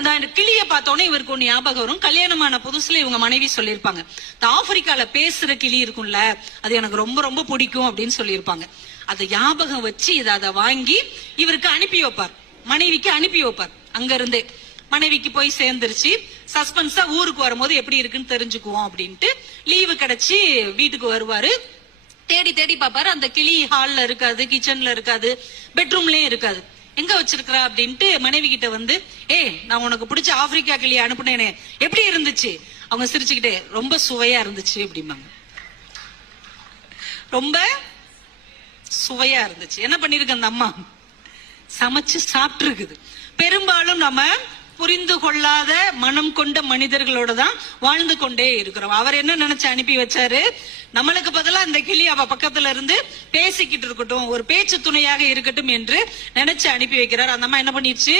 அந்த கிளிய பார்த்தோன்னே இவருக்கு ஒண்ணு ஞாபகம் வரும். கல்யாணமான புதுசுல இவங்க மனைவி சொல்லியிருப்பாங்க, இந்த ஆப்பிரிக்கால பேசுற கிளி இருக்கும்ல அது எனக்கு ரொம்ப ரொம்ப பிடிக்கும் அப்படின்னு சொல்லியிருப்பாங்க. அதை ஞாபகம் வச்சு அதை வாங்கி இவருக்கு அனுப்பி வைப்பார், மனைவிக்கு அனுப்பி வைப்பார். அங்க இருந்தே மனைவிக்கு போய் சேர்ந்துருச்சு. சஸ்பென்ஸா ஊருக்கு வரும்போது எப்படி இருக்குன்னு தெரிஞ்சுக்குவோம் அப்படின்ட்டு லீவு கிடைச்சி வீட்டுக்கு வருவாரு. தேடி தேடி பாப்பாரு, அந்த கிளி ஹால்ல இருக்காது, கிச்சன்ல இருக்காது, பெட்ரூம்லயும் இருக்காது. எங்க வச்சிருக்கிறா அப்படின்ட்டு மனைவி கிட்ட வந்து, நான் உனக்கு பிடிச்ச ஆப்பிரிக்கா கிளியை அனுப்புனேனே எப்படி இருந்துச்சு? அவங்க சிரிச்சுக்கிட்டே, ரொம்ப சுவையா இருந்துச்சு அப்படிம்பாங்க. ரொம்ப சுவையா இருந்துச்சு. என்ன பண்ணிருக்கு அந்த அம்மா? சமைச்சு சாப்பிட்டு இருக்குது. பெரும்பாலும் நம்ம புரிந்து கொள்ளாத மனம் கொண்ட மனிதர்களோட தான் வாழ்ந்து கொண்டே இருக்கிறோம். அவர் என்ன நினைச்சு அனுப்பி வச்சாரு? நம்மளுக்கு பதிலா அந்த கிளி அவ பக்கத்துல இருந்து பேசிக்கிட்டு இருக்கட்டும், ஒரு பேச்சு துணையாக இருக்கட்டும் என்று நினைச்சு அனுப்பி வைக்கிறார். அந்த அம்மா என்ன பண்ணிருச்சு?